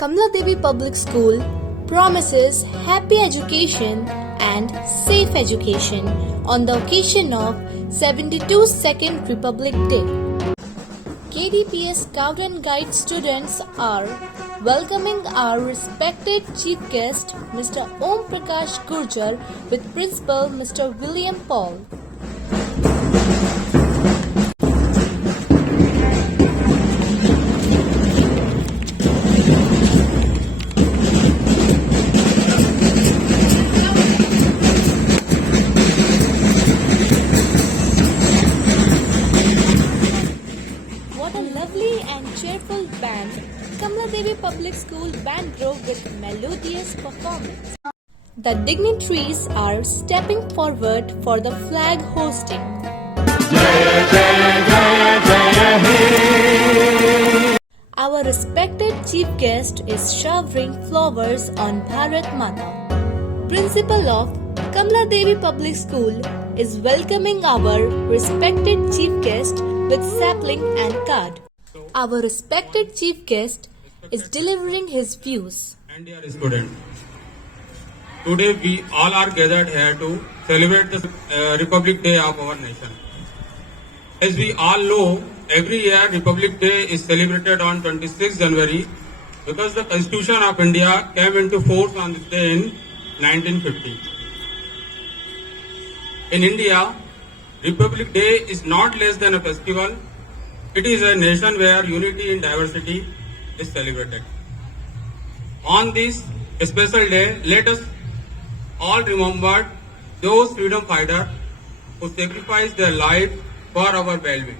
Kamla Devi Public School promises happy education and safe education on the occasion of 72nd Republic Day. KDPS Scout and Guide students are welcoming our respected Chief Guest Mr. Om Prakash Gurjar with Principal Mr. William Paul. What a lovely and cheerful band Kamla Devi Public School band group with melodious performance. The dignitaries are stepping forward for the flag hosting. Our respected chief guest is showering flowers on Bharat Mata. Principal of Kamla Devi Public School is welcoming our respected chief guest with sapling and card. Our respected chief guest is delivering his views. And dear students, today we all are gathered here to celebrate the Republic Day of our nation. As we all know, every year Republic Day is celebrated on 26 January because the Constitution of India came into force on this day in 1950. In India, Republic Day is not less than a festival. It is a nation where unity in diversity is celebrated. On this special day, let us all remember those freedom fighters who sacrificed their life for our well-being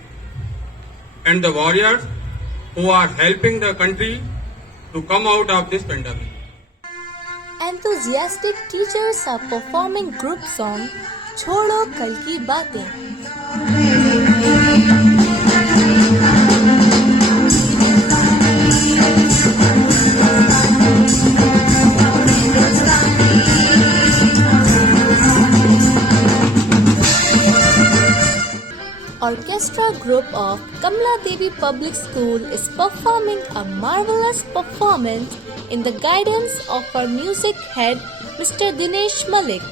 and the warriors who are helping the country to come out of this pandemic. Enthusiastic teachers are performing group song Chodo Kal Ki Baatein. Orchestra group of Kamla Devi Public School is performing a marvelous performance in the guidance of our music head Mr. Dinesh Malik.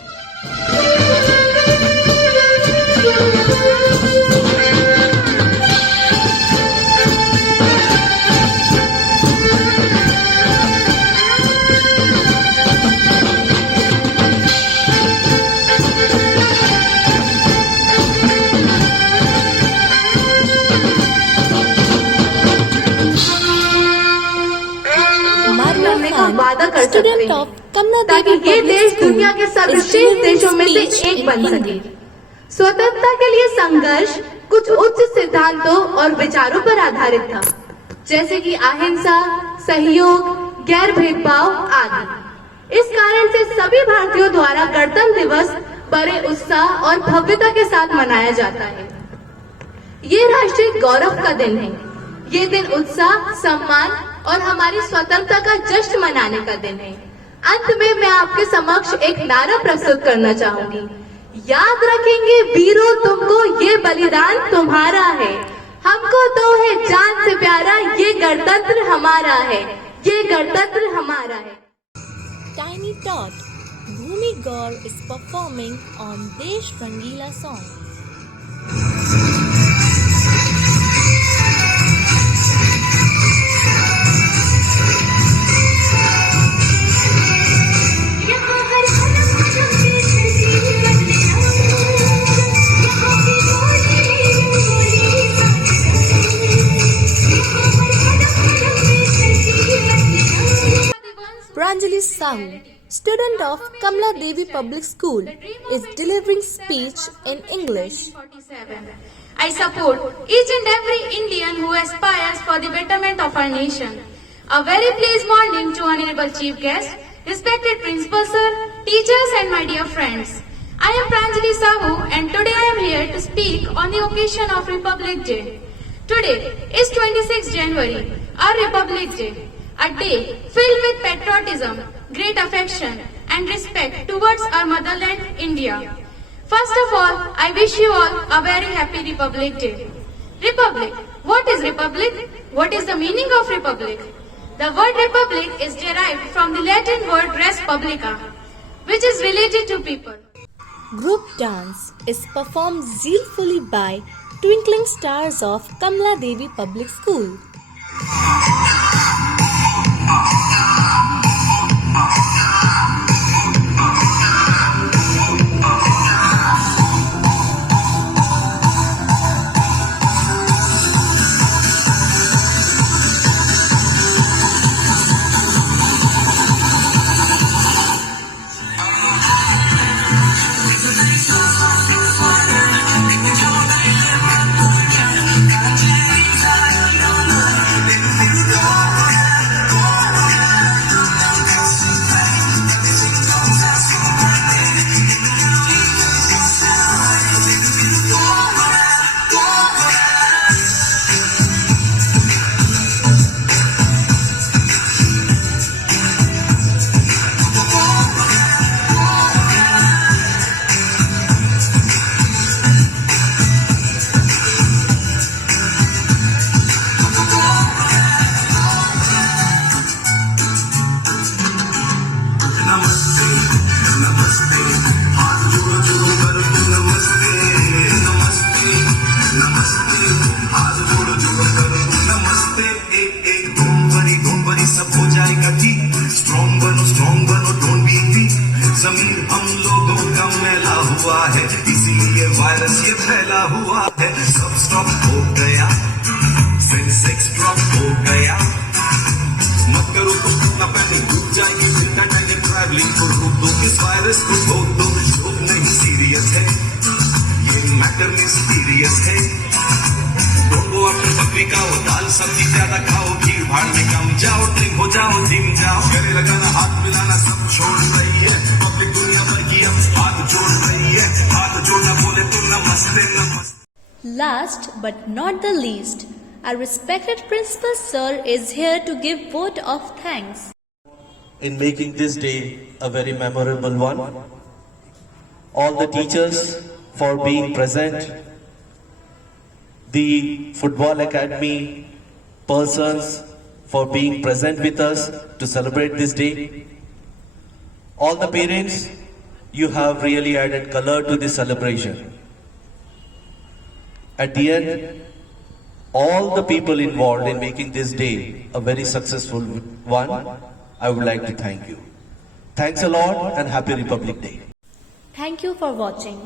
वादा कर सकते Student हैं of Kamla ताकि Devi ये Public देश School दुनिया के is सर्वश्रेष्ठ delivering देशों में से speech एक in बन Hindi. सके। स्वतंत्रता के लिए संघर्ष कुछ उच्च सिद्धांतों और विचारों पर आधारित था, जैसे कि अहिंसा, सहयोग, गैर भेदभाव आदि। इस कारण से सभी भारतीयों द्वारा गणतंत्र दिवस बड़े उत्साह और भव्यता के साथ मनाया जाता है। ये राष्ट्रीय गौरव का दिन है। ये दिन उत्साह, सम्मान और हमारी स्वतंत्रता का जश्न मनाने का दिन है। अंत में मैं आपके समक्ष एक नारा प्रस्तुत करना चाहूंगी। याद रखेंगे वीरों तुमको, ये बलिदान तुम्हारा है। हमको तो है जान से प्यारा, ये गणतंत्र हमारा है, ये गणतंत्र हमारा है। Tiny Tot Bhumi Gaur is performing on Desh Rangila song. Pranjali Sahu, student of Kamla Devi Public School, is delivering speech in English. I support each and every Indian who aspires for the betterment of our nation. A very pleased morning to Honorable Chief Guest, respected Principal Sir, teachers and my dear friends. I am Pranjali Sahu and today I am here to speak on the occasion of Republic Day. Today is 26 January, our Republic Day. A day filled with patriotism, great affection and respect towards our motherland, India. First of all, I wish you all a very happy Republic Day. Republic. What is Republic? What is the meaning of Republic? The word republic is derived from the Latin word res publica, which is related to people. Group dance is performed zealfully by Twinkling Stars of Kamla Devi Public School. जमीन हम लोगों का मैला हुआ है, इसीलिए virus ये फैला हुआ है। सब स्टॉप हो गया, सेंसेक्स ड्रॉप हो गया। मत करो तो कितना पैनिक, डूब जाएगी बिना टाइम ट्रैवलिंग को रोक दो, इस वायरस को ठोक दो। लोग नहीं सीरियस है, ये मैटर मिस्टीरियस है। डोंट गो अपनी बकरी खाओ, दाल सब्जी ज्यादा खाओ, भीड़ भाड़ में कम जाओ, ड्रिंक हो जाओ, जिम जाओ। गले लगाना, हाथ मिलाना सब छोड़ रही है पब्लिक, दुनिया भर की अब हाथ जोड़ रही है। हाथ जोड़ना बोले तो नमस्ते नमस्ते। Last but not the least, our respected Principal Sir is here to give vote of thanks. In making this day a very memorable one, all the teachers for being present, the Football Academy persons for being present with us to celebrate this day, all the parents, you have really added color to this celebration. At the end, all the people involved in making this day a very successful one, I would like to thank you. Thanks a lot and Happy Republic Day. Thank you for watching.